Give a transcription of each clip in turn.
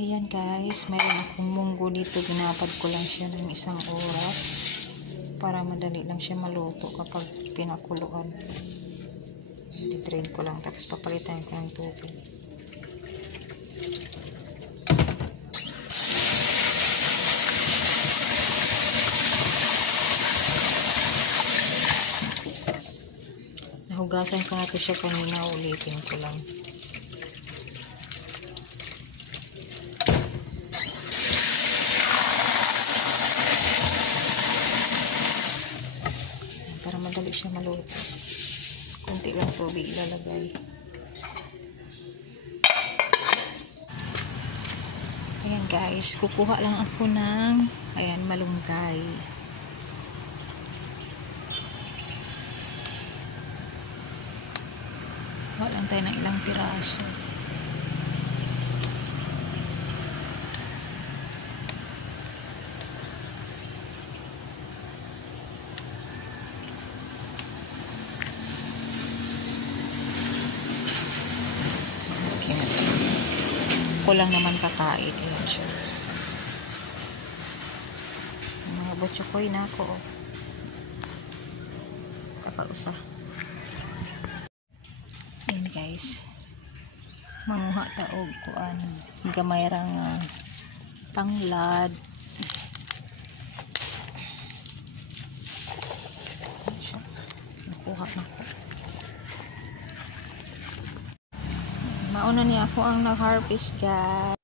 Ayan guys, mayroon akong munggo dito. Ginapad ko lang siya ng 1 oras para madali lang siya maluto kapag pinakuluan. I-drain ko lang tapos papalitan ko ng tubig. Nahugasan ko natin siya kanina, ulitin ko lang. Para madali siya maluto. Kunti lang tubig ilalagay. Ayan guys, kukuha lang ako ng malunggay. Kuha lang tayo ng ilang piraso. Ko lang naman kakain. Ayan siya. Mga butchokoy na ako. Kapag-usa. Ayan guys. Manguha taog kuan. Gamay rang tanglad. Ayan siya. Nakuha na ko. Mauna niya ako ang nag-harvest guys.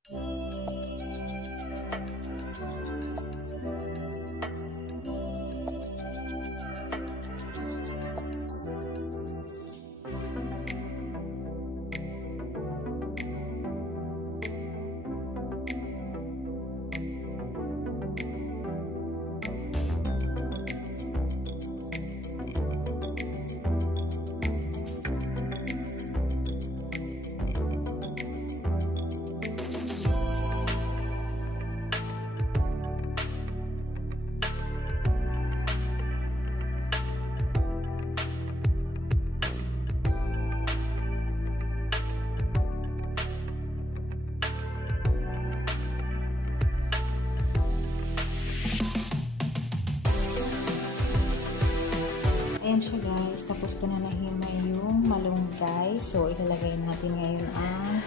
Ayan siya guys, tapos ko na nahima yung malunggay. So ilalagay natin ngayon ang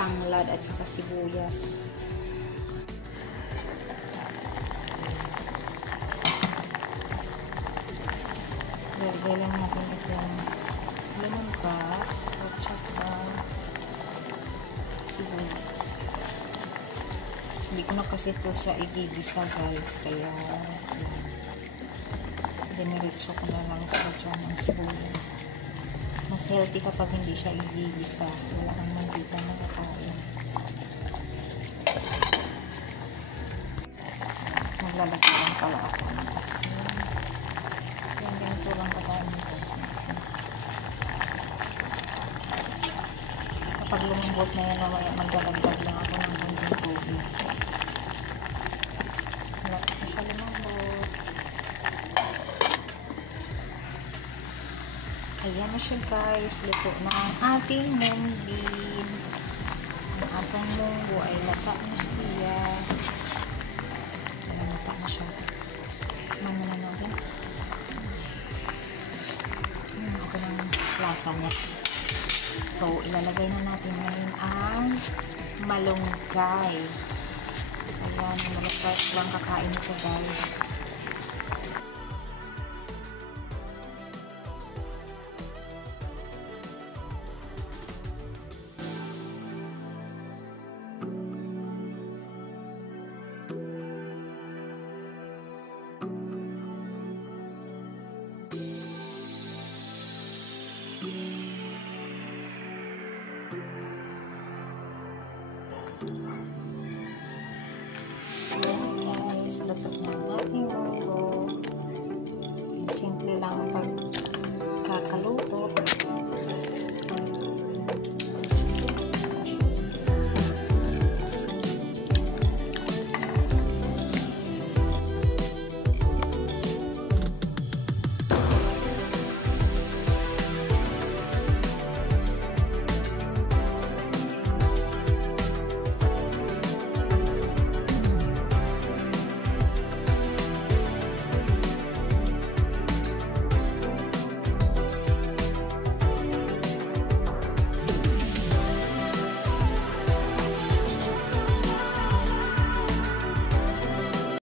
tanglad at saka sibuyas. Ilalagay lang natin itong lemongrass at saka sibuyas. Hindi ko na kasi ito siya igigisa guys, kaya diniretso ko na lang sa dyan ng sibuyas. Mas healthy kapag hindi siya igigisa, wala kang mandita na kakain. Maglalagay lang pala ako ng asin. Yan, ganito lang kakain nito sa asin. Kapag lumambot na yan, magdadagdag lang ako ng konting tubig. Malapit na siya lumambot. Ayan na siya guys, luto na ang ating munggo. Ang ating munggo ay lata na siya. Ayan, lata na siya. Mano na natin. Ayan ako ng lasa niya. So, ilalagay na natin ngayon ang malunggay. Ayan, malunggay lang kakain ito guys. Ayan guys, luto na ang ating munggo. Simple lang